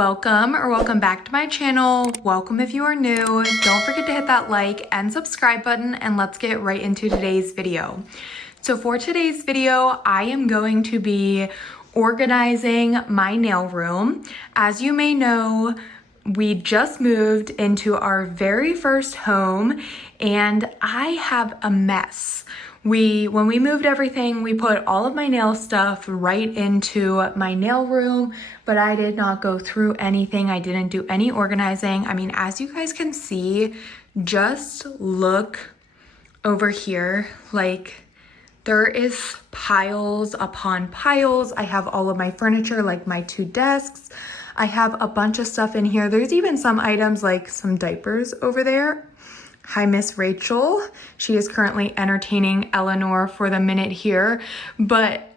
Welcome or welcome back to my channel. Welcome if you are new. Don't forget to hit that like and subscribe button, and let's get right into today's video. So for today's video, I am going to be organizing my nail room. As you may know, we just moved into our very first home and I have a mess. When we moved everything, we put all of my nail stuff right into my nail room, but I did not go through anything. I didn't do any organizing. I mean, as you guys can see, just look over here. Like, there is piles upon piles. I have all of my furniture, like my 2 desks. I have a bunch of stuff in here. There's even some items like some diapers over there. Hi, Miss Rachel. She is currently entertaining Eleanor for the minute here. But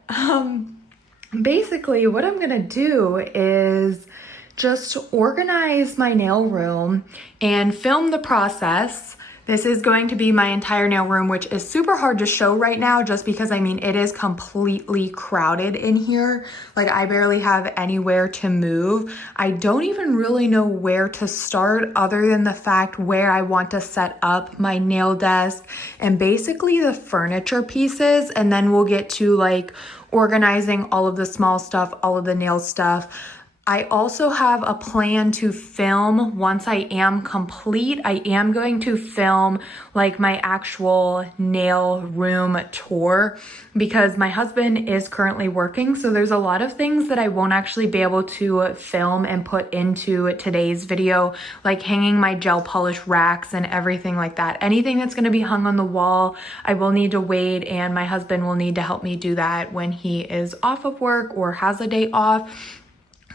basically what I'm gonna do is just organize my nail room and film the process. This is going to be my entire nail room, which is super hard to show right now just because, I mean, it is completely crowded in here. Like, I barely have anywhere to move. I don't even really know where to start other than the fact where I want to set up my nail desk and basically the furniture pieces. And then we'll get to like organizing all of the small stuff, all of the nail stuff. I also have a plan to film once I am complete. I am going to film like my actual nail room tour because my husband is currently working. So there's a lot of things that I won't actually be able to film and put into today's video, like hanging my gel polish racks and everything like that. Anything that's going to be hung on the wall, I will need to wait, and my husband will need to help me do that when he is off of work or has a day off.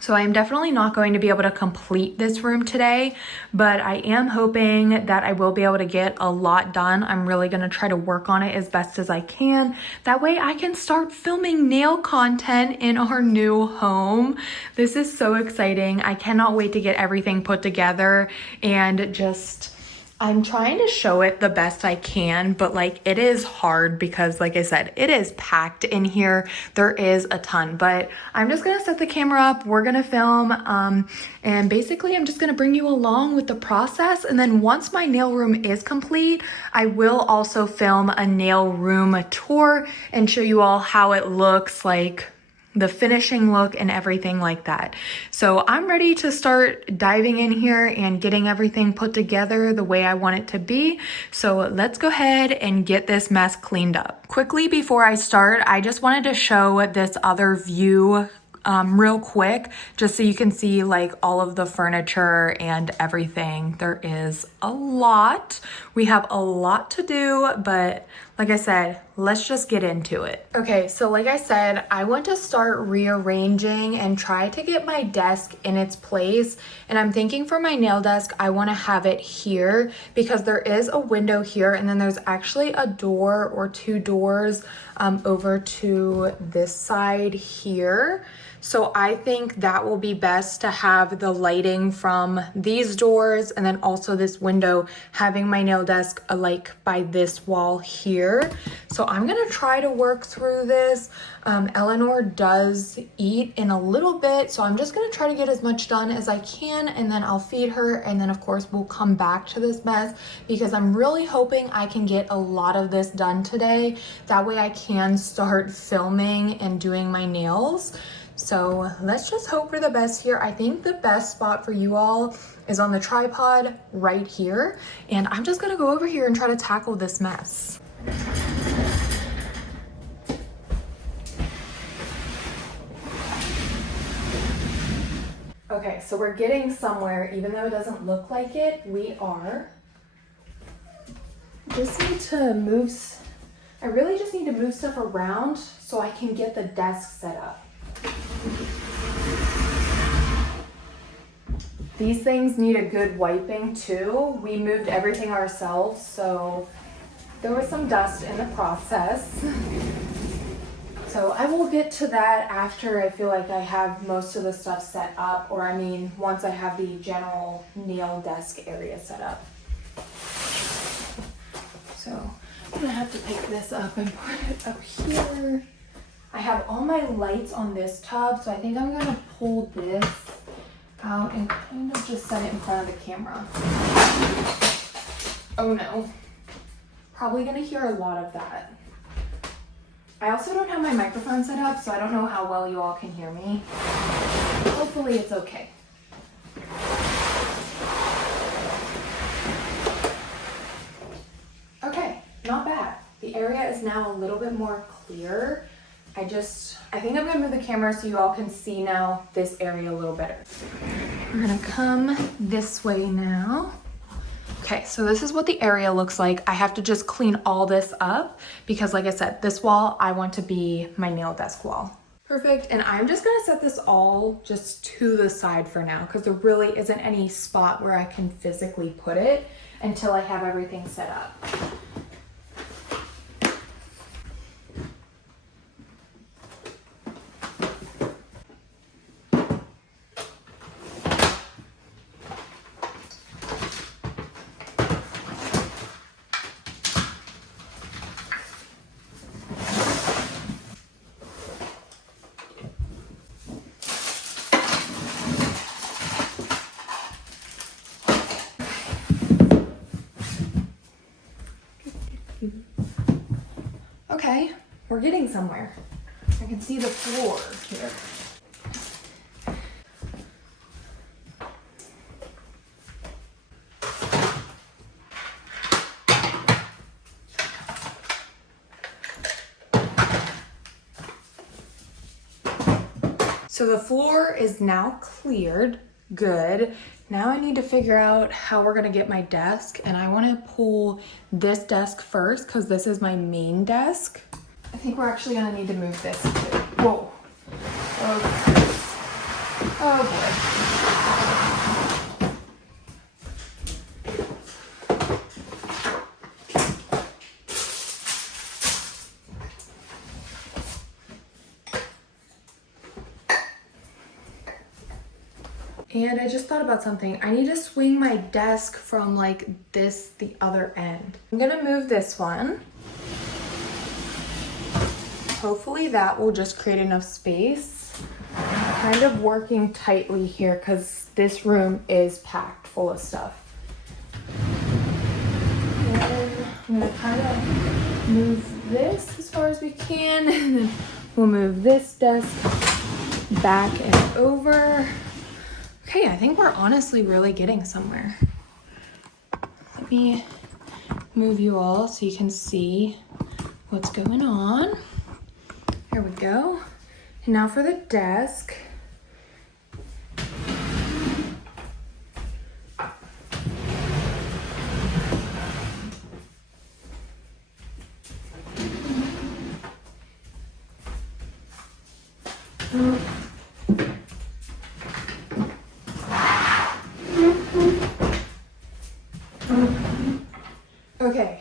So I am definitely not going to be able to complete this room today, but I am hoping that I will be able to get a lot done. I'm really going to try to work on it as best as I can. That way I can start filming nail content in our new home. This is so exciting. I cannot wait to get everything put together and just... I'm trying to show it the best I can, but like it is hard because, like I said, it is packed in here. There is a ton, but I'm just gonna set the camera up. We're gonna film, and basically I'm just gonna bring you along with the process. And then once my nail room is complete, I will also film a nail room tour and show you all how it looks, like the finishing look and everything like that. So I'm ready to start diving in here and getting everything put together the way I want it to be. So let's go ahead and get this mess cleaned up. Quickly before I start, I just wanted to show this other view real quick, just so you can see like all of the furniture and everything. There is a lot. We have a lot to do, but like I said, let's just get into it. Okay, so like I said, I want to start rearranging and try to get my desk in its place. And I'm thinking for my nail desk, I want to have it here because there is a window here, and then there's actually a door or 2 doors over to this side here. So I think that will be best to have the lighting from these doors, and then also this window, having my nail desk like by this wall here. So I'm gonna try to work through this. Eleanor does eat in a little bit, so I'm just gonna try to get as much done as I can, and then I'll feed her, and then of course we'll come back to this mess because I'm really hoping I can get a lot of this done today. That way I can start filming and doing my nails. So let's just hope for the best here. I think the best spot for you all is on the tripod right here. And I'm just gonna go over here and try to tackle this mess. Okay, so we're getting somewhere, even though it doesn't look like it, we are. Just need to move, I really just need to move stuff around so I can get the desk set up. These things need a good wiping too. We moved everything ourselves, so there was some dust in the process. So I will get to that after I feel like I have most of the stuff set up, or I mean, once I have the general nail desk area set up. So I'm gonna have to pick this up and put it up here. I have all my lights on this tub, so I think I'm gonna pull this out and kind of just set it in front of the camera. Oh no. Probably gonna hear a lot of that. I also don't have my microphone set up, so I don't know how well you all can hear me. Hopefully it's okay. Okay, not bad. The area is now a little bit more clear. I think I'm gonna move the camera so you all can see now this area a little better. We're gonna come this way now. Okay, so this is what the area looks like. I have to just clean all this up because like I said, this wall I want to be my nail desk wall. Perfect, and I'm just gonna set this all just to the side for now because there really isn't any spot where I can physically put it until I have everything set up. Okay, we're getting somewhere. I can see the floor here. So the floor is now cleared. Good. Now I need to figure out how we're gonna get my desk, and I wanna pull this desk first because this is my main desk. I think we're actually gonna need to move this too. Whoa. Okay. Oh And I just thought about something. I need to swing my desk from like this, the other end. I'm gonna move this one. Hopefully that will just create enough space. I'm kind of working tightly here because this room is packed full of stuff. And I'm gonna kind of move this as far as we can. And then we'll move this desk back and over. Okay, I think we're honestly really getting somewhere. Let me move you all so you can see what's going on. There we go. And now for the desk. Okay,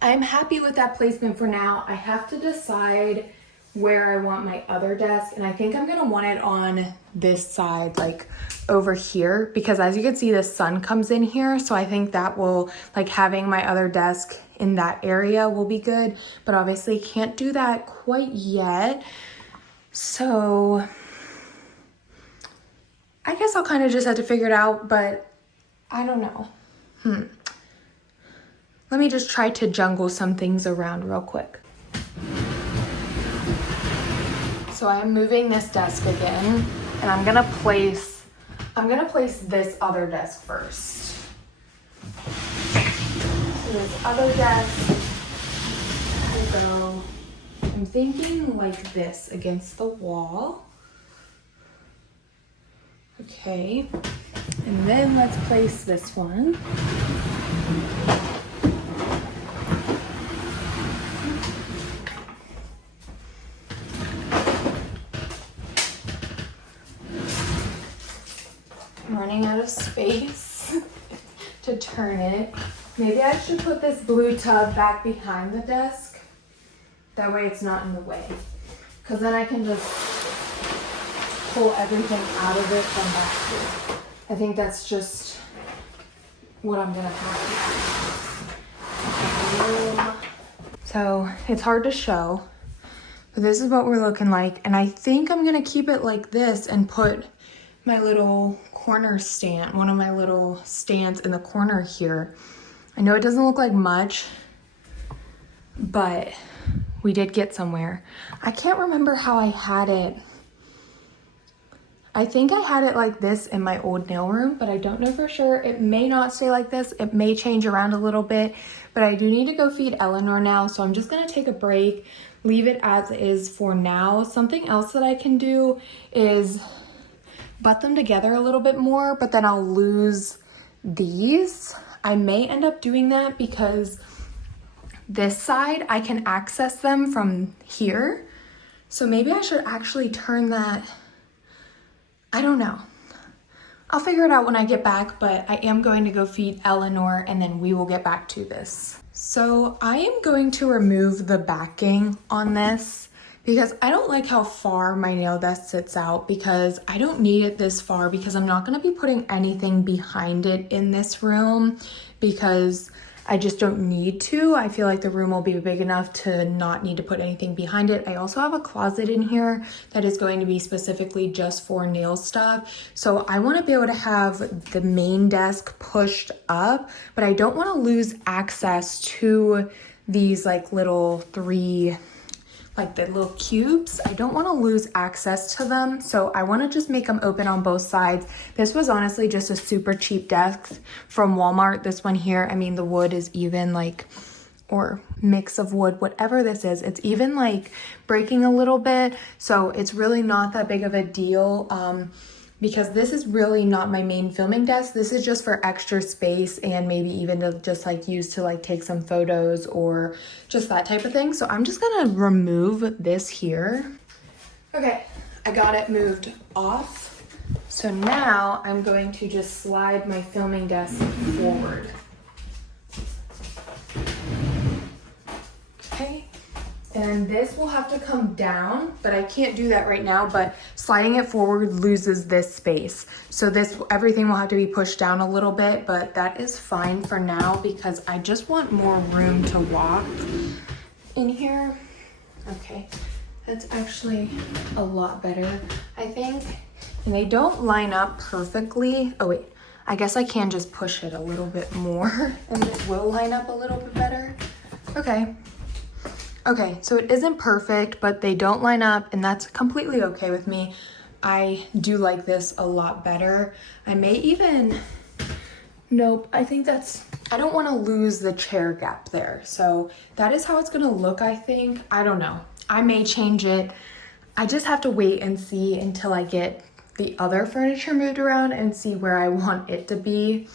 I'm happy with that placement for now. I have to decide where I want my other desk, and I think I'm gonna want it on this side, like over here, because as you can see, the sun comes in here, so I think that will, like having my other desk in that area will be good, but obviously can't do that quite yet. So I guess I'll kind of just have to figure it out, but I don't know. Let me just try to jungle some things around real quick. So I'm moving this desk again, and I'm gonna place this other desk first. So this other desk will go, I'm thinking like this against the wall. Okay, and then let's place this one. I'm running out of space to turn it. Maybe I should put this blue tub back behind the desk. That way it's not in the way. Because then I can just pull everything out of it from back here. I think that's just what I'm gonna have to do. So it's hard to show, but this is what we're looking like. And I think I'm gonna keep it like this and put my little corner stand, one of my little stands in the corner here. I know it doesn't look like much, but we did get somewhere. I can't remember how I had it. I think I had it like this in my old nail room, but I don't know for sure. It may not stay like this. It may change around a little bit, but I do need to go feed Eleanor now. So I'm just gonna take a break, leave it as is for now. Something else that I can do is butt them together a little bit more, but then I'll lose these. I may end up doing that because this side, I can access them from here. So maybe I should actually turn that. I don't know. I'll figure it out when I get back, but I am going to go feed Eleanor and then we will get back to this. So I am going to remove the backing on this because I don't like how far my nail desk sits out, because I don't need it this far because I'm not going to be putting anything behind it in this room because I just don't need to. I feel like the room will be big enough to not need to put anything behind it. I also have a closet in here that is going to be specifically just for nail stuff. So I want to be able to have the main desk pushed up, but I don't want to lose access to these like little three, like the little cubes. I don't want to lose access to them, so I want to just make them open on both sides. This was honestly just a super cheap desk from Walmart. This one here, I mean, the wood is even like, or mix of wood, whatever this is, it's even like breaking a little bit, so it's really not that big of a deal. Because this is really not my main filming desk. This is just for extra space and maybe even to just like use to like take some photos or just that type of thing. So I'm just gonna remove this here. Okay, I got it moved off. So now I'm going to just slide my filming desk forward. Okay. And this will have to come down, but I can't do that right now, but sliding it forward loses this space. So everything will have to be pushed down a little bit, but that is fine for now because I just want more room to walk in here. Okay, that's actually a lot better, I think. And they don't line up perfectly. Oh wait, I guess I can just push it a little bit more and it will line up a little bit better. Okay. Okay, so it isn't perfect, but they don't line up, and that's completely okay with me. I do like this a lot better. I may even, nope, I think I don't want to lose the chair gap there. So that is how it's going to look, I think. I don't know. I may change it. I just have to wait and see until I get the other furniture moved around and see where I want it to be.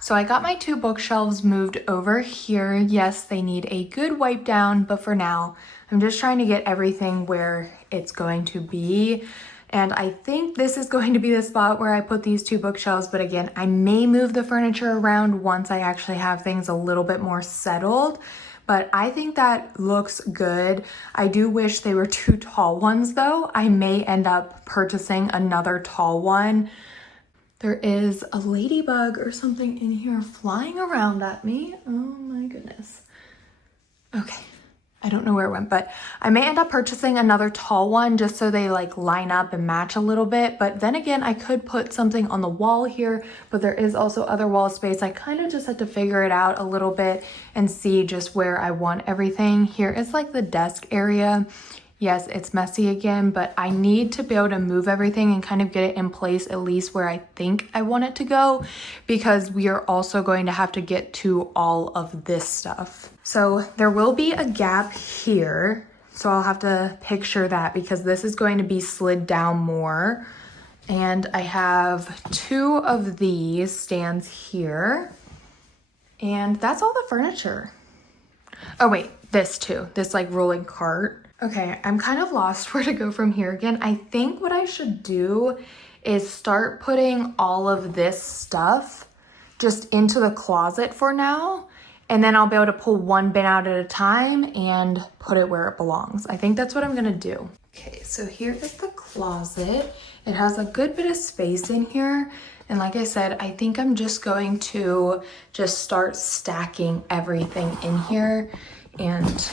So I got my two bookshelves moved over here. Yes, they need a good wipe down, but for now, I'm just trying to get everything where it's going to be. And I think this is going to be the spot where I put these two bookshelves, but again, I may move the furniture around once I actually have things a little bit more settled. But I think that looks good. I do wish they were two tall ones though. I may end up purchasing another tall one. There is a ladybug or something in here flying around at me. Oh my goodness. Okay, I don't know where it went, but I may end up purchasing another tall one just so they like line up and match a little bit. But then again, I could put something on the wall here, but there is also other wall space. I kind of just had to figure it out a little bit and see just where I want everything. Here is like the desk area. Yes, it's messy again, but I need to be able to move everything and kind of get it in place at least where I think I want it to go, because we are also going to have to get to all of this stuff. So there will be a gap here. So I'll have to picture that because this is going to be slid down more. And I have 2 of these stands here. And that's all the furniture. Oh wait, this too, this like rolling cart. Okay, I'm kind of lost where to go from here again. I think what I should do is start putting all of this stuff just into the closet for now. And then I'll be able to pull one bin out at a time and put it where it belongs. I think that's what I'm gonna do. Okay, so here is the closet. It has a good bit of space in here. And like I said, I think I'm just going to just start stacking everything in here, and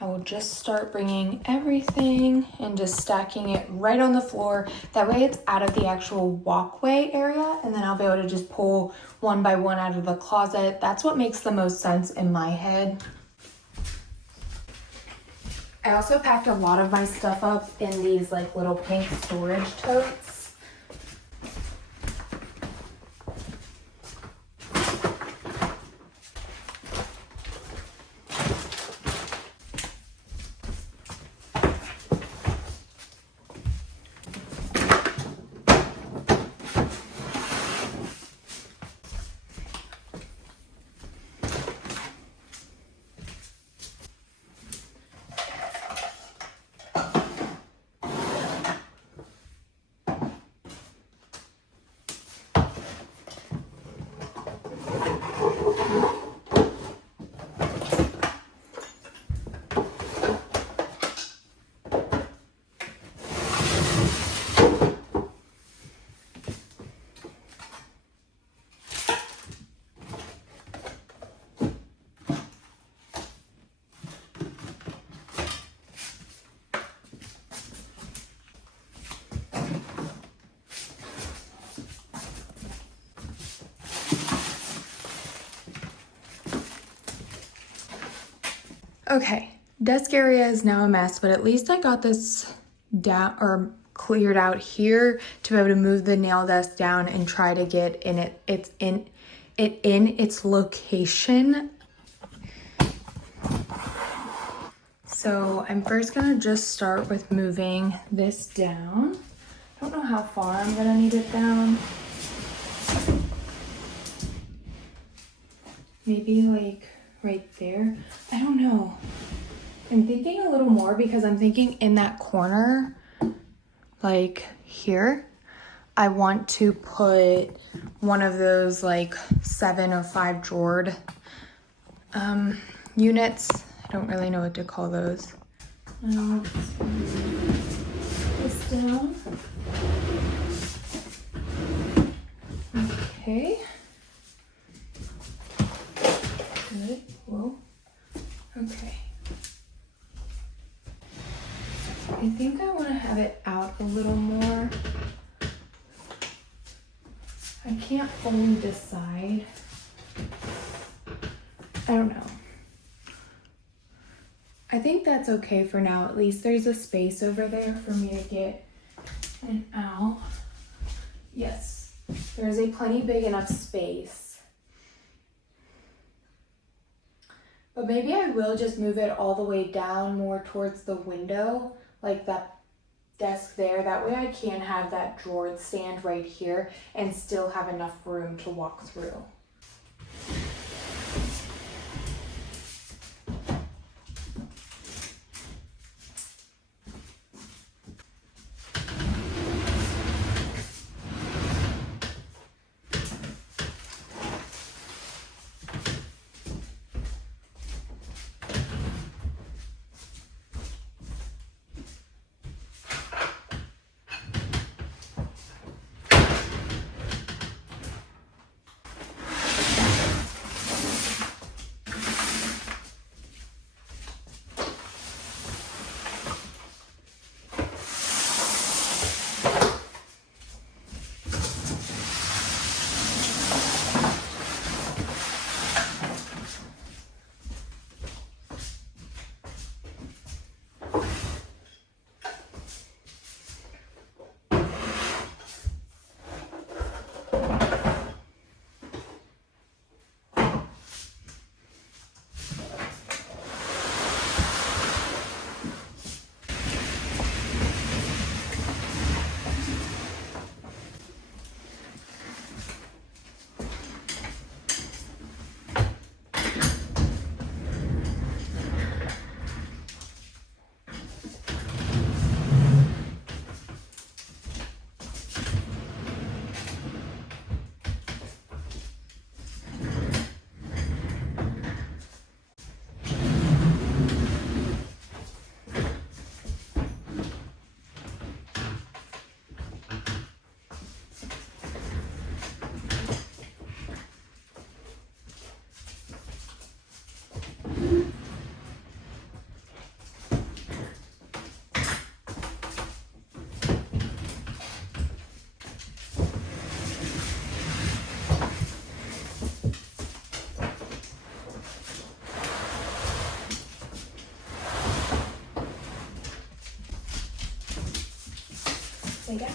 I will just start bringing everything and just stacking it right on the floor. That way it's out of the actual walkway area, and then I'll be able to just pull one by one out of the closet. That's what makes the most sense in my head. I also packed a lot of my stuff up in these like little pink storage totes. Okay, desk area is now a mess, but at least I got this down or cleared out here to be able to move the nail desk down and try to get in its location. So I'm first gonna just start with moving this down. I don't know how far I'm gonna need it down. Maybe like right there. I don't know. I'm thinking a little more because I'm thinking in that corner, like here, I want to put one of those like 7 or 5 drawered units. I don't really know what to call those. Now this down. Okay. Good. Whoa. Okay. I think I want to have it out a little more. I can't fully decide. I don't know. I think that's okay for now. At least there's a space over there for me to get it out. Yes, there's a plenty big enough space. But maybe I will just move it all the way down more towards the window, like that desk there. That way I can have that drawer stand right here and still have enough room to walk through. stay down.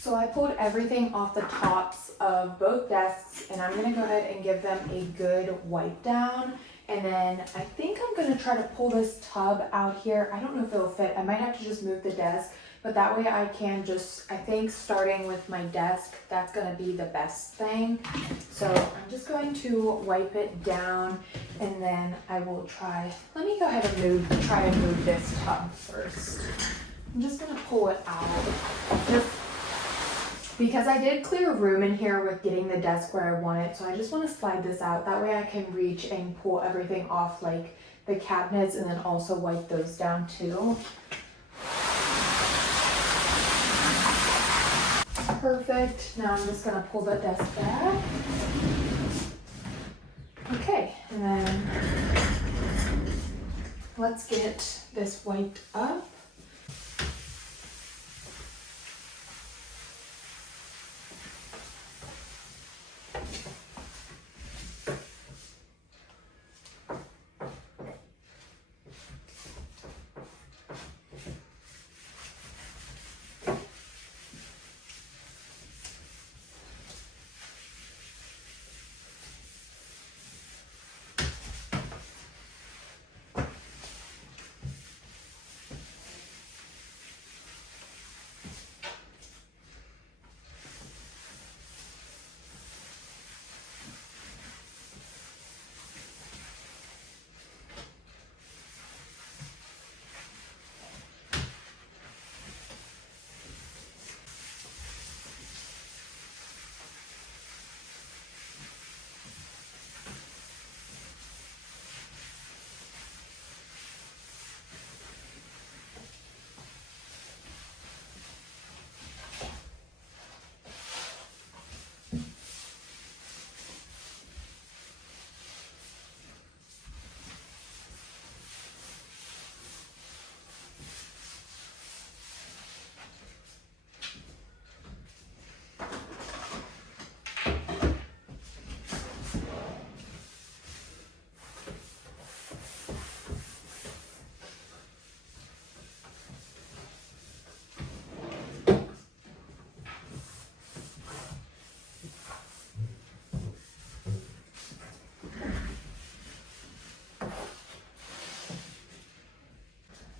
So I pulled everything off the tops of both desks, and I'm gonna go ahead and give them a good wipe down. And then I think I'm gonna try to pull this tub out here. I don't know if it'll fit. I might have to just move the desk, but that way I can just, I think starting with my desk, that's gonna be the best thing. So I'm just going to wipe it down, and then I will try, let me go ahead and try and move this tub first. I'm just gonna pull it out. Because I did clear room in here with getting the desk where I want it, so I just want to slide this out. That way I can reach and pull everything off, like the cabinets, and then also wipe those down too. Perfect. Now I'm just going to pull the desk back. Okay, and then let's get this wiped up.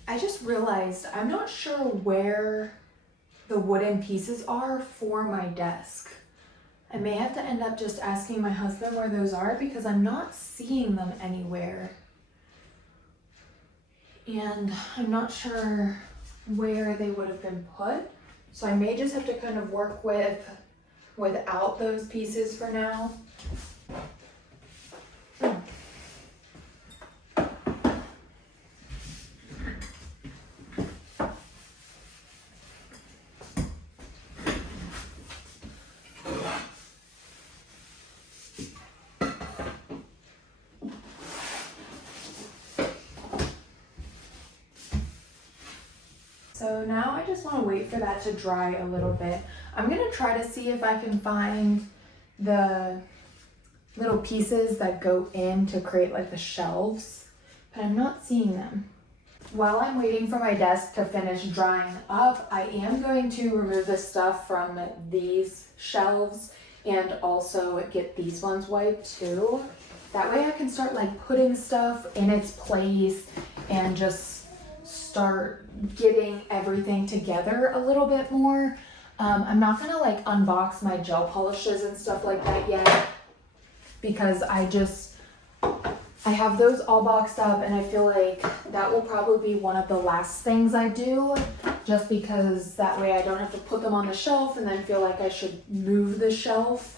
I just realized I'm not sure where the wooden pieces are for my desk. I may have to end up just asking my husband where those are because I'm not seeing them anywhere. And I'm not sure where they would have been put. So I may just have to kind of work without those pieces for now. just want to wait for that to dry a little bit. I'm going to try to see if I can find the little pieces that go in to create like the shelves, but I'm not seeing them. While I'm waiting for my desk to finish drying up, I am going to remove the stuff from these shelves and also get these ones wiped too. That way I can start like putting stuff in its place and just start getting everything together a little bit more. I'm not gonna like unbox my gel polishes and stuff like that yet because I have those all boxed up, and I feel like that will probably be one of the last things I do, just because that way I don't have to put them on the shelf and then feel like I should move the shelf.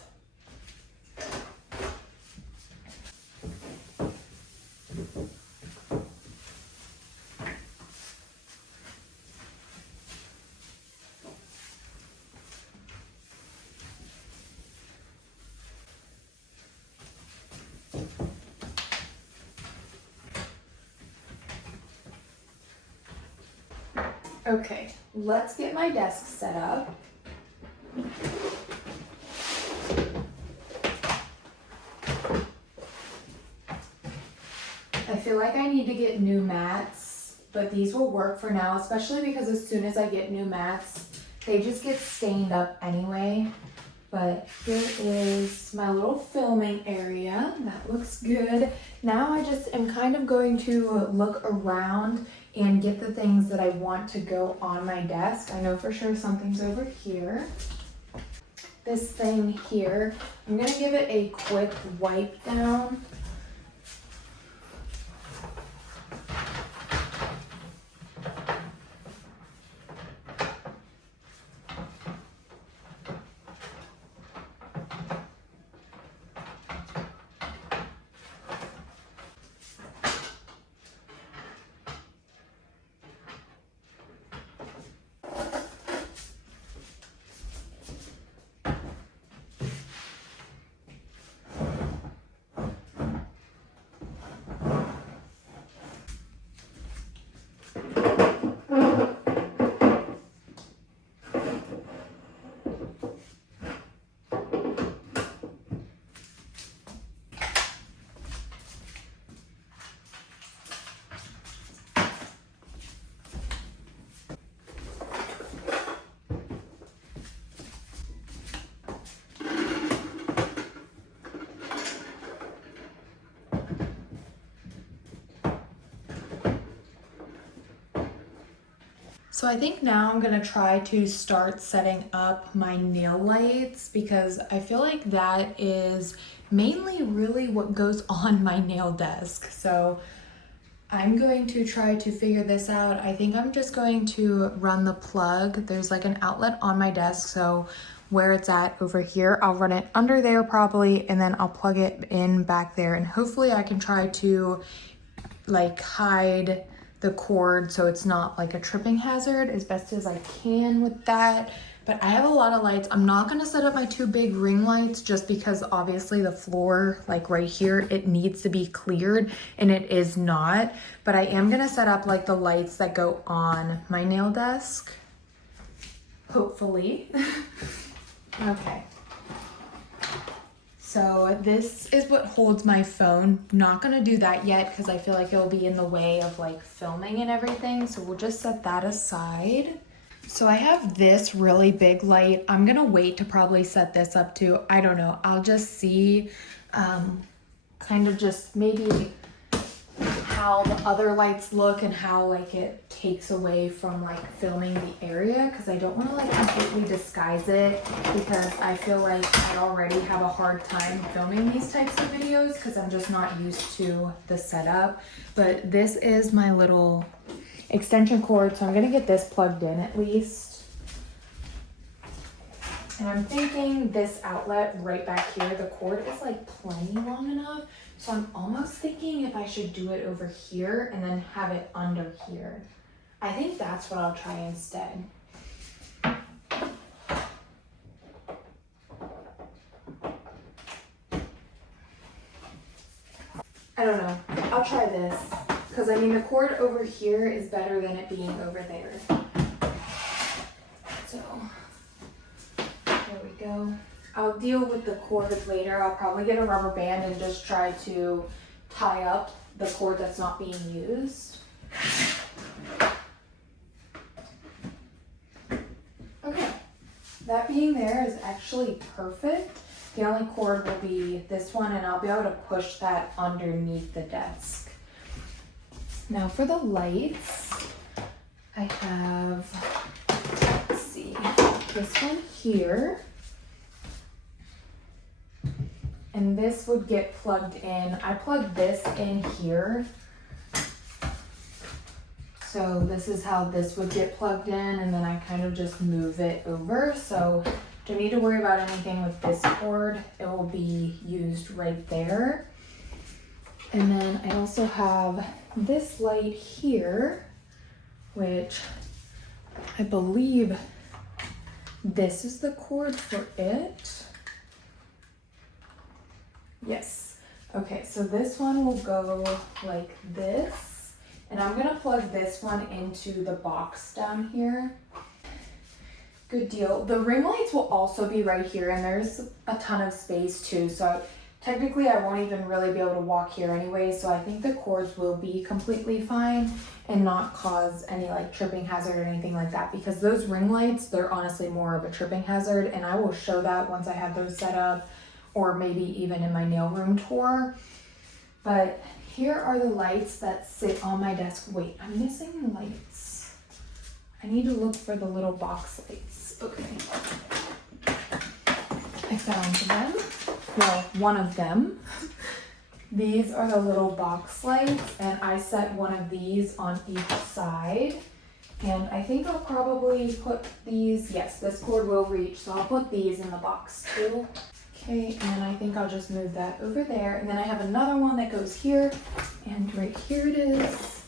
Okay, let's get my desk set up. I feel like I need to get new mats, but these will work for now, especially because as soon as I get new mats, they just get stained up anyway. But here is my little filming area. That looks good. Now I just am kind of going to look around and get the things that I want to go on my desk. I know for sure something's over here. This thing here, I'm gonna give it a quick wipe down. So I think now I'm gonna try to start setting up my nail lights because I feel like that is mainly really what goes on my nail desk. So I'm going to try to figure this out. I think I'm just going to run the plug. There's like an outlet on my desk, so where it's at over here, I'll run it under there probably, and then I'll plug it in back there, and hopefully I can try to like hide the cord so it's not like a tripping hazard as best as I can with that. But I have a lot of lights. I'm not gonna set up my two big ring lights just because obviously the floor, like right here, it needs to be cleared and it is not. But I am gonna set up like the lights that go on my nail desk, hopefully. Okay. So this is what holds my phone. Not gonna do that yet because I feel like it'll be in the way of like filming and everything. So we'll just set that aside. So I have this really big light. I'm gonna wait to probably set this up too. I don't know, I'll just see kind of just maybe how the other lights look and how like it takes away from like filming the area, because I don't want to like completely disguise it because I feel like I already have a hard time filming these types of videos because I'm just not used to the setup. But this is my little extension cord, so I'm gonna get this plugged in at least. And I'm thinking this outlet right back here, the cord is like plenty long enough. So I'm almost thinking if I should do it over here and then have it under here. I think that's what I'll try instead. I don't know, I'll try this. Because I mean the cord over here is better than it being over there. So I'll deal with the cord later. I'll probably get a rubber band and just try to tie up the cord that's not being used. Okay, that being there is actually perfect. The only cord will be this one, and I'll be able to push that underneath the desk. Now for the lights, I have, let's see, this one here. And this would get plugged in. I plugged this in here. So this is how this would get plugged in, and then I kind of just move it over. So don't need to worry about anything with this cord. It will be used right there. And then I also have this light here, which I believe this is the cord for it. Yes. Okay, so this one will go like this, and I'm gonna plug this one into the box down here. Good deal. The ring lights will also be right here, and there's a ton of space too, so technically I won't even really be able to walk here anyway, so I think the cords will be completely fine and not cause any like tripping hazard or anything like that, because those ring lights, they're honestly more of a tripping hazard, and I will show that once I have those set up, or maybe even in my nail room tour. But here are the lights that sit on my desk. Wait, I'm missing lights. I need to look for the little box lights. Okay. I found them. Well, one of them. These are the little box lights, and I set one of these on each side. And I think I'll probably put these, yes, this cord will reach, so I'll put these in the box too. Okay, and I think I'll just move that over there. And then I have another one that goes here, and right here it is.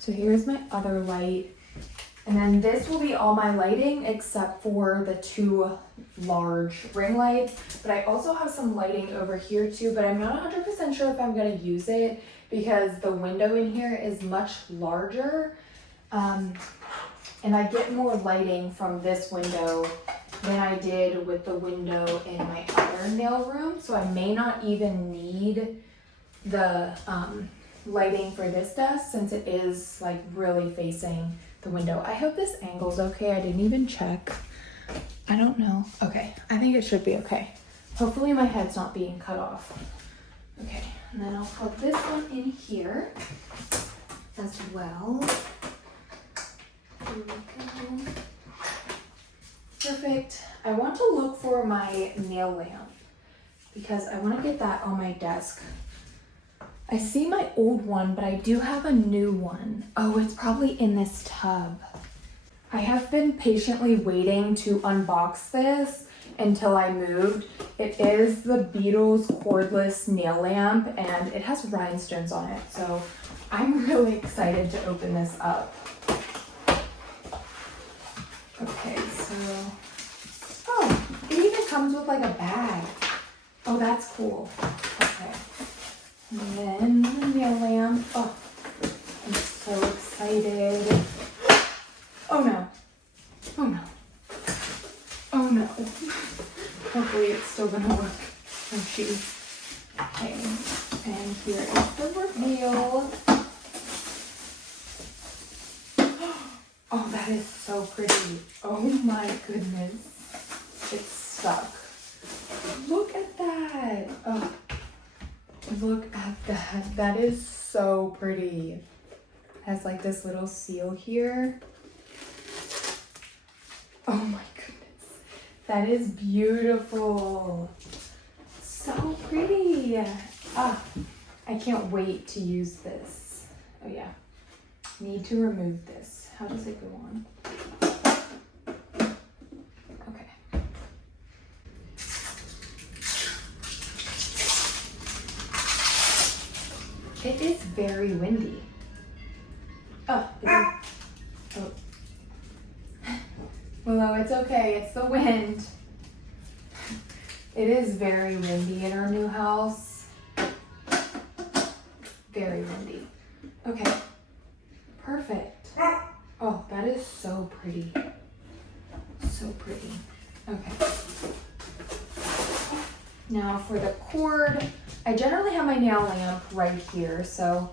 So here's my other light. And then this will be all my lighting except for the two large ring lights. But I also have some lighting over here too, but I'm not 100% sure if I'm gonna use it because the window in here is much larger. And I get more lighting from this window than I did with the window in my other nail room. So I may not even need the lighting for this desk since it is like really facing the window. I hope this angle's okay. I didn't even check. I don't know. Okay, I think it should be okay. Hopefully my head's not being cut off. Okay, and then I'll put this one in here as well. Here we go. Perfect. I want to look for my nail lamp because I want to get that on my desk. I see my old one, but I do have a new one. Oh, it's probably in this tub. I have been patiently waiting to unbox this until I moved. It is the Beatles cordless nail lamp, and it has rhinestones on it. So I'm really excited to open this up. Okay, so, oh, it even comes with like a bag. Oh, that's cool. Okay. And then the nail lamp. Oh, I'm so excited. Oh no. Oh no. Oh no. Hopefully it's still gonna work. Oh shoot. Okay. And here is the reveal. Oh, that is so pretty. Oh my goodness. It's stuck. Look at that. Oh. Look at that. That is so pretty. It has like this little seal here. Oh my goodness. That is beautiful. So pretty. Ah, I can't wait to use this. Oh yeah. Need to remove this. How does it go on? Okay. It is very windy. Oh, oh. Well, no, it's okay. It's the wind. It is very windy in our new house. Very windy. Okay. Perfect. Oh, that is so pretty. So pretty. Okay. Now for the cord, I generally have my nail lamp right here, so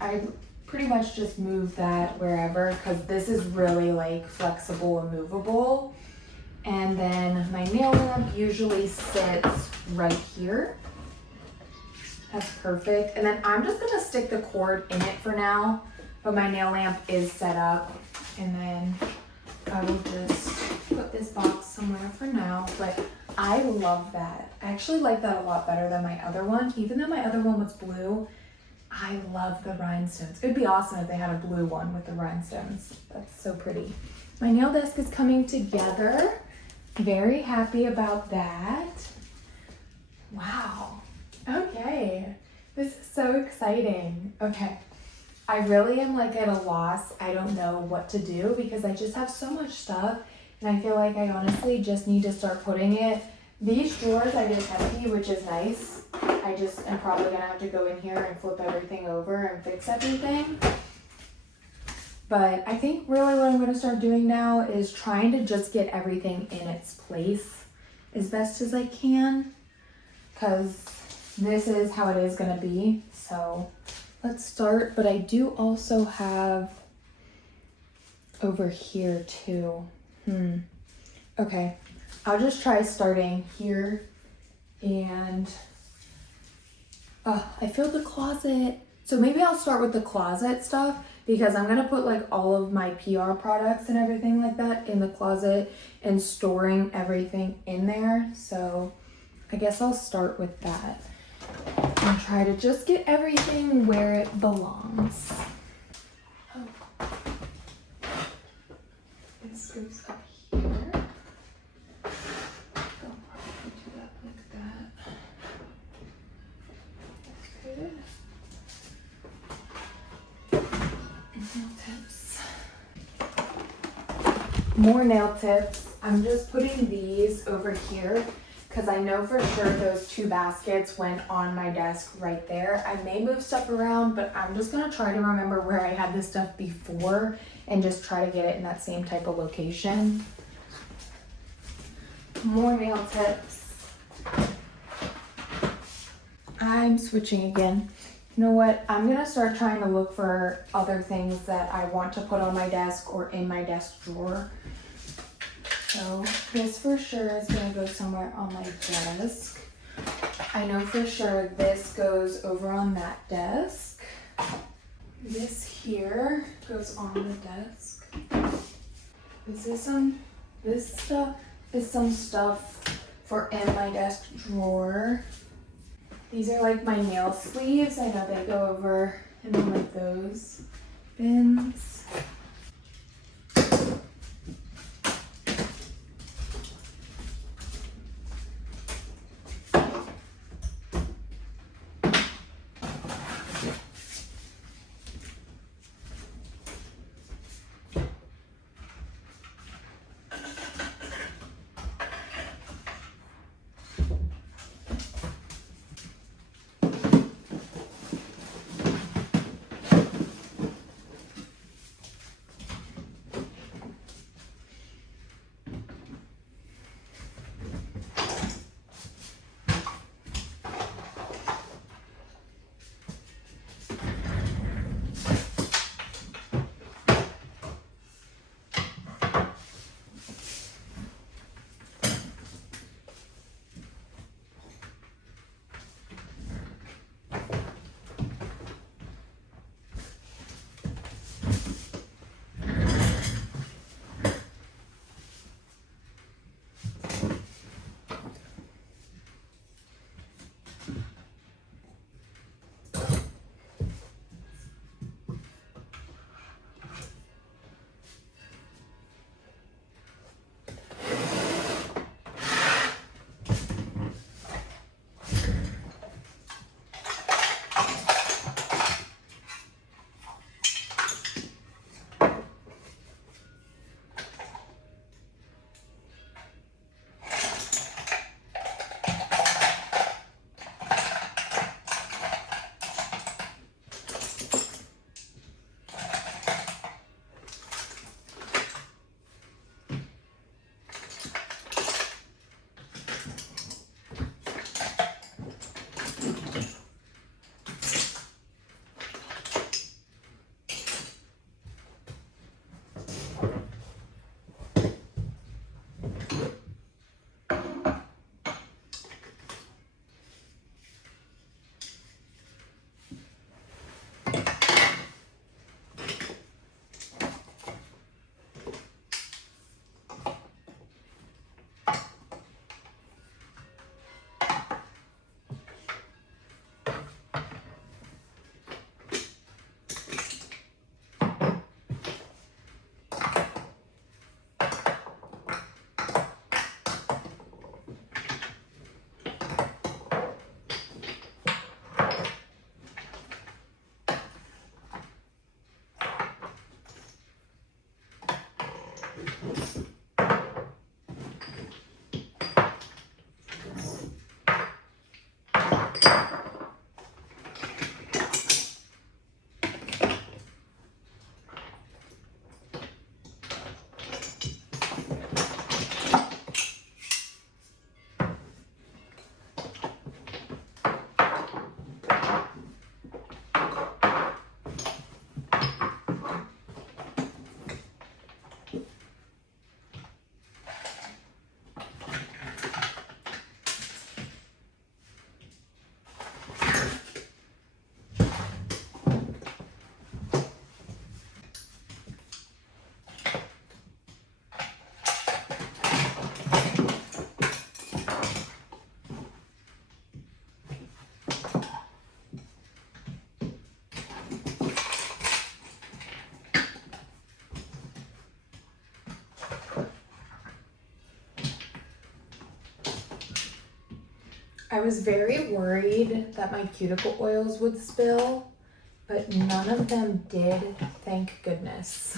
I pretty much just move that wherever because this is really like flexible and movable. And then my nail lamp usually sits right here. That's perfect. And then I'm just gonna stick the cord in it for now, but my nail lamp is set up. And then I will just put this box somewhere for now, but I love that. I actually like that a lot better than my other one. Even though my other one was blue, I love the rhinestones. It'd be awesome if they had a blue one with the rhinestones. That's so pretty. My nail desk is coming together. Very happy about that. Wow. Okay. This is so exciting. Okay. I really am like at a loss. I don't know what to do because I just have so much stuff and I feel like I honestly just need to start putting it. These drawers I just empty, which is nice. I just am probably gonna have to go in here and flip everything over and fix everything. But I think really what I'm gonna start doing now is trying to just get everything in its place as best as I can, because this is how it is gonna be. So let's start, but I do also have over here too. Okay, I'll just try starting here. And I filled the closet. So maybe I'll start with the closet stuff because I'm gonna put like all of my PR products and everything like that in the closet and storing everything in there. So I guess I'll start with that and try to just get everything where it belongs. Oh. This goes up here. I'll probably do that like that. That's good. Nail tips. More nail tips. I'm just putting these over here because I know for sure those two baskets went on my desk right there. I may move stuff around, but I'm just gonna try to remember where I had this stuff before and just try to get it in that same type of location. More nail tips. I'm switching again. You know what? I'm gonna start trying to look for other things that I want to put on my desk or in my desk drawer. So this for sure is gonna go somewhere on my desk. I know for sure this goes over on that desk. This here goes on the desk. This stuff is some stuff for in my desk drawer. These are like my nail sleeves. I know they go over in one of those bins. I was very worried that my cuticle oils would spill, but none of them did, thank goodness.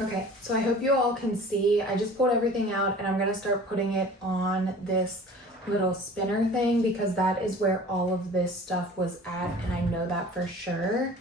Okay, so I hope you all can see, I just pulled everything out and I'm gonna start putting it on this little spinner thing because that is where all of this stuff was at and I know that for sure.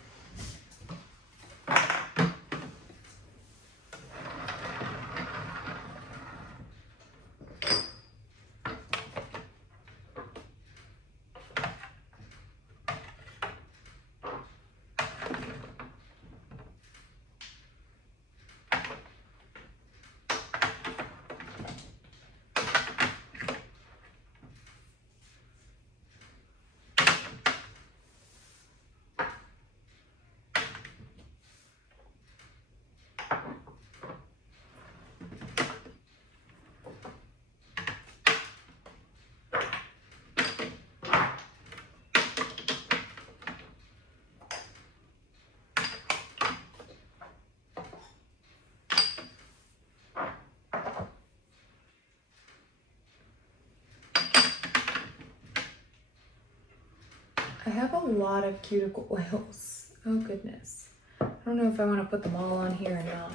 I have a lot of cuticle oils. Oh goodness. I don't know if I want to put them all on here or not.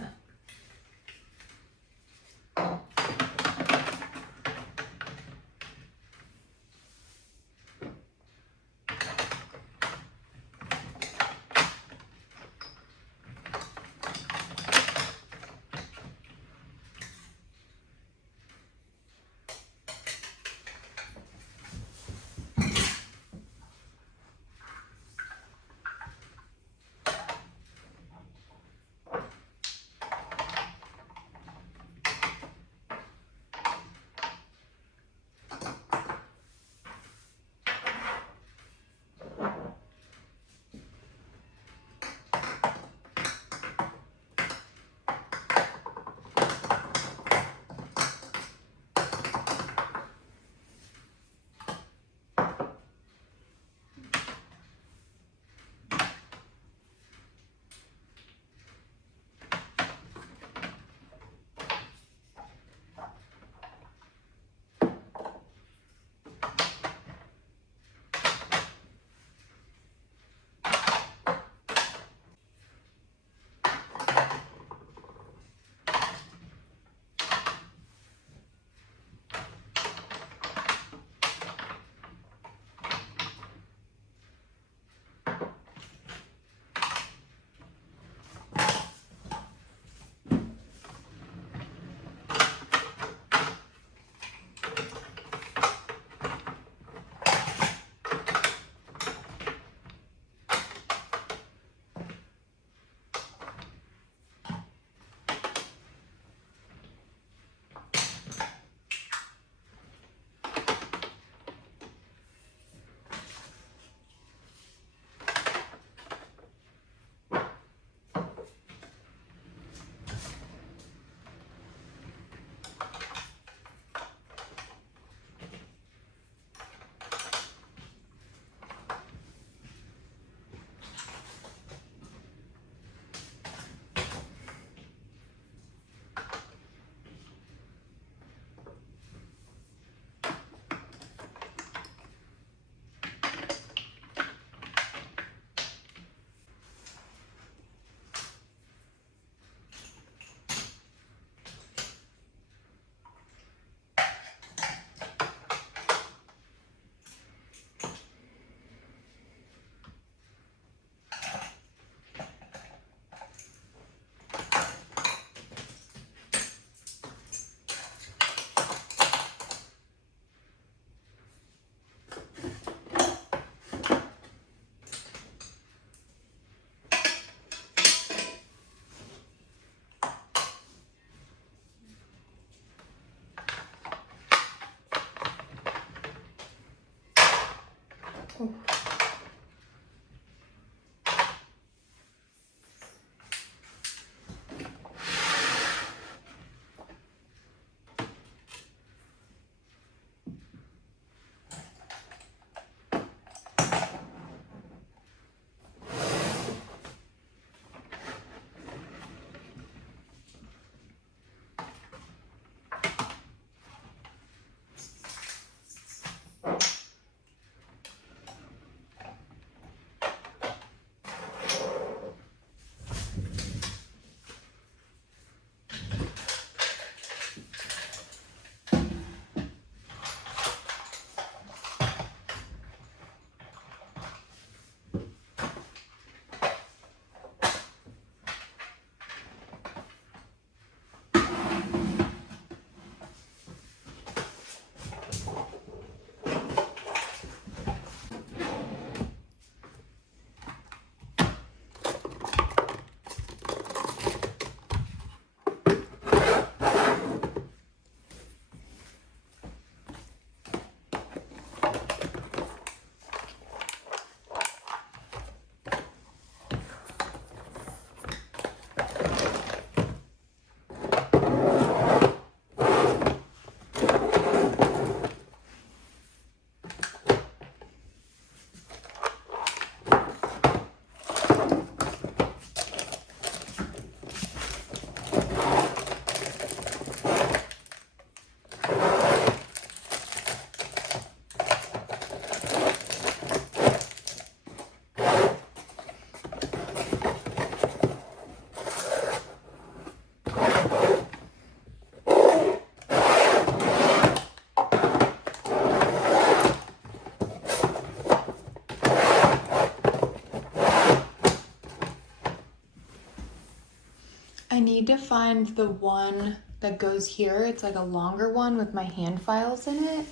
I need to find the one that goes here. It's like a longer one with my hand files in it.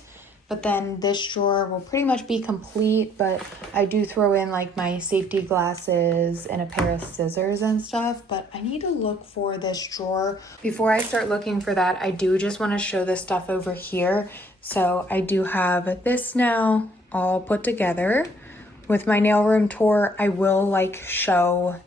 But then this drawer will pretty much be complete, but I do throw in like my safety glasses and a pair of scissors and stuff. But I need to look for this drawer. Before I start looking for that, I do just want to show this stuff over here. So I do have this now all put together. With my nail room tour, I will like show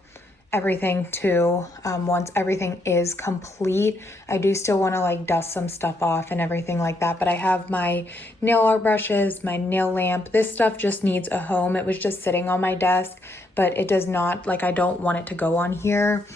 everything too. Once everything is complete, I do still want to like dust some stuff off and everything like that, but I have my nail art brushes, my nail lamp. This stuff just needs a home. It was just sitting on my desk, but it does not, like, I don't want it to go on here.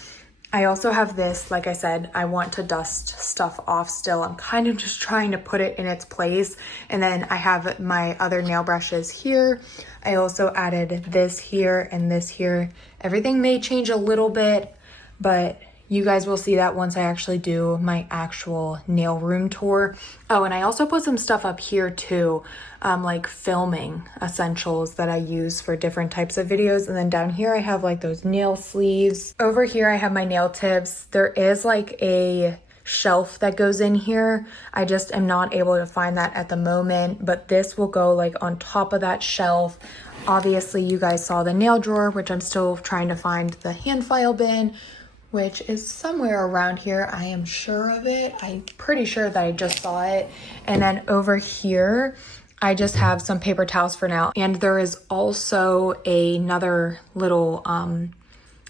I also have this, like I said, I want to dust stuff off still. I'm kind of just trying to put it in its place. And then I have my other nail brushes here. I also added this here and this here. Everything may change a little bit, but you guys will see that once I actually do my actual nail room tour. Oh, and I also put some stuff up here too, like filming essentials that I use for different types of videos. And then down here I have like those nail sleeves. Over here I have my nail tips. There is like a shelf that goes in here. I just am not able to find that at the moment, but this will go like on top of that shelf. Obviously you guys saw the nail drawer, which I'm still trying to find the hand file bin, which is somewhere around here. I am sure of it. I'm pretty sure that I just saw it. And then over here, I just have some paper towels for now. And there is also another little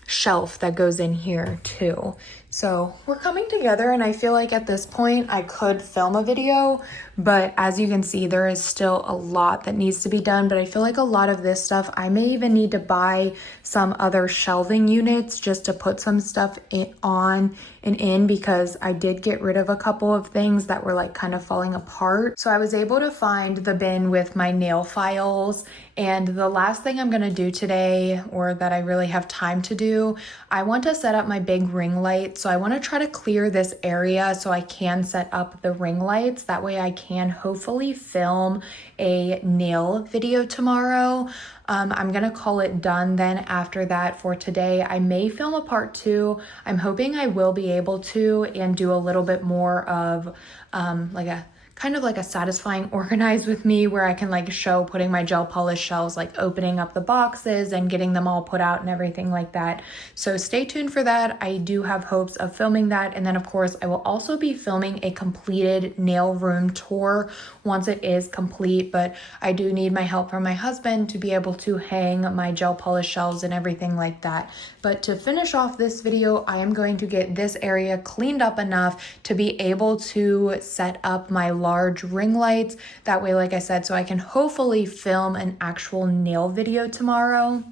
shelf that goes in here too. So we're coming together, and I feel like at this point I could film a video, but as you can see, there is still a lot that needs to be done. But I feel like a lot of this stuff, I may even need to buy some other shelving units just to put some stuff on and in, because I did get rid of a couple of things that were like kind of falling apart. So I was able to find the bin with my nail files. And the last thing I'm gonna do today, or that I really have time to do, I want to set up my big ring light. So I want to try to clear this area so I can set up the ring lights. That way I can hopefully film a nail video tomorrow. I'm gonna call it done then after that for today. I may film a part 2. I'm hoping I will be able to, and do a little bit more of like a kind of like a satisfying organize with me where I can like show putting my gel polish shelves, like opening up the boxes and getting them all put out and everything like that. So stay tuned for that. I do have hopes of filming that. And then of course I will also be filming a completed nail room tour once it is complete, but I do need my help from my husband to be able to hang my gel polish shelves and everything like that. But to finish off this video, I am going to get this area cleaned up enough to be able to set up my large ring lights. That way, like I said, so I can hopefully film an actual nail video tomorrow.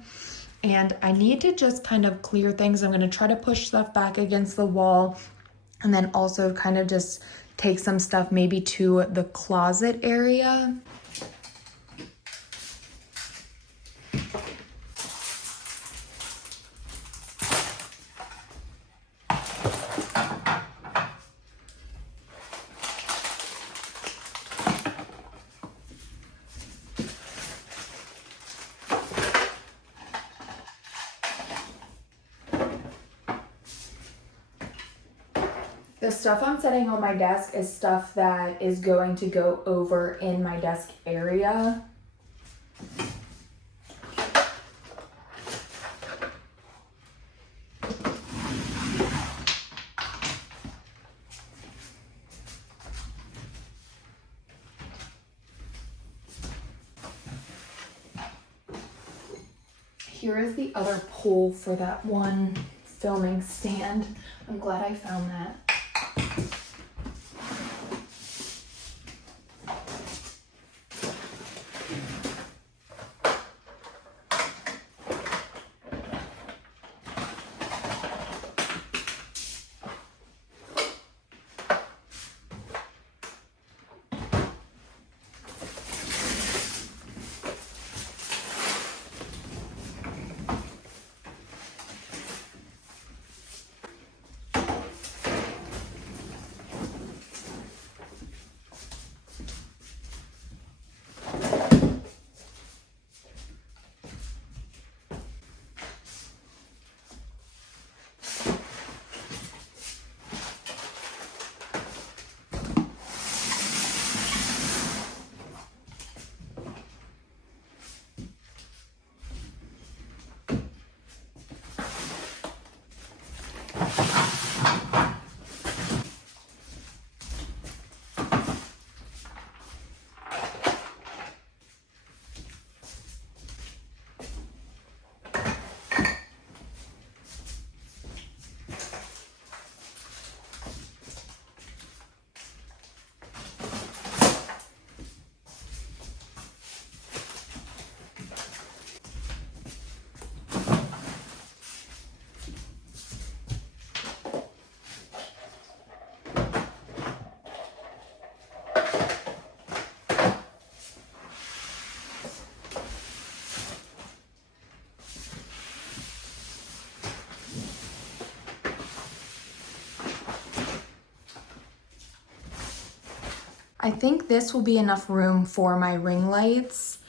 And I need to just kind of clear things. I'm going to try to push stuff back against the wall and then also kind of just take some stuff maybe to the closet area. The stuff I'm setting on my desk is stuff that is going to go over in my desk area. Here is the other pole for that one filming stand. I'm glad I found that. I think this will be enough room for my ring lights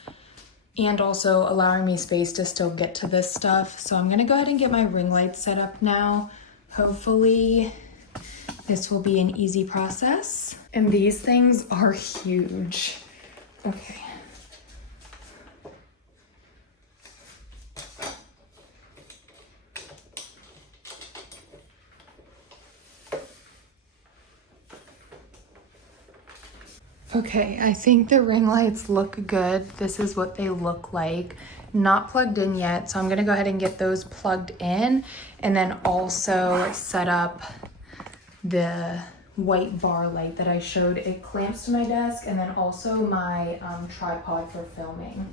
and also allowing me space to still get to this stuff. So I'm gonna go ahead and get my ring lights set up now. Hopefully this will be an easy process. And these things are huge. Okay. Okay, I think the ring lights look good. This is what they look like. Not plugged in yet, so I'm gonna go ahead and get those plugged in and then also set up the white bar light that I showed. It clamps to my desk and then also my tripod for filming.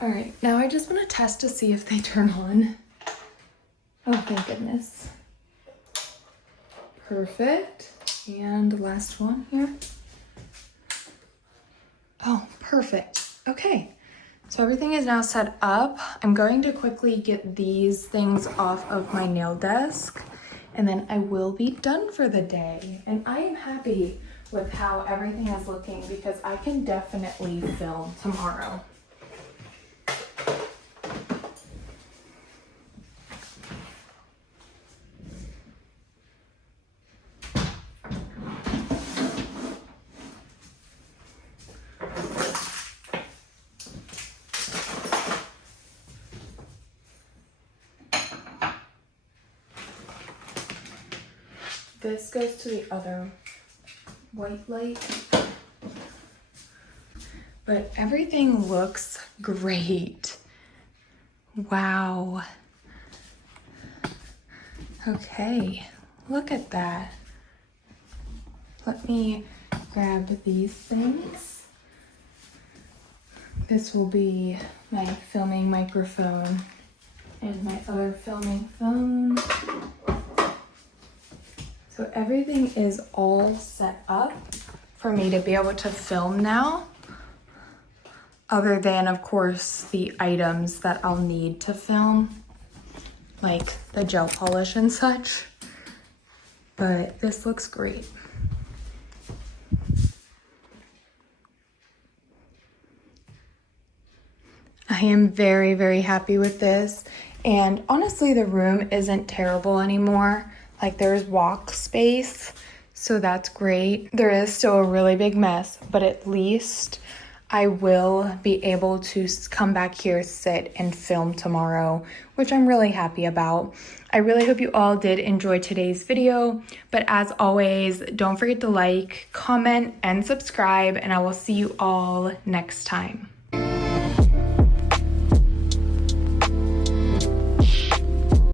All right, now I just wanna test to see if they turn on. Oh, thank goodness. Perfect. And last one here. Oh, perfect. Okay, so everything is now set up. I'm going to quickly get these things off of my nail desk and then I will be done for the day. And I am happy with how everything is looking because I can definitely film tomorrow. this goes to the other white light. But everything looks great. Wow. Okay, look at that. Let me grab these things. This will be my filming microphone and my other filming phone. So everything is all set up for me to be able to film now, other than, of course, the items that I'll need to film, like the gel polish and such. But this looks great. I am very, very happy with this. And honestly, the room isn't terrible anymore. Like, there's walk space, so that's great. There is still a really big mess, but at least I will be able to come back here, sit, and film tomorrow, which I'm really happy about. I really hope you all did enjoy today's video, but as always, don't forget to like, comment, and subscribe, and I will see you all next time.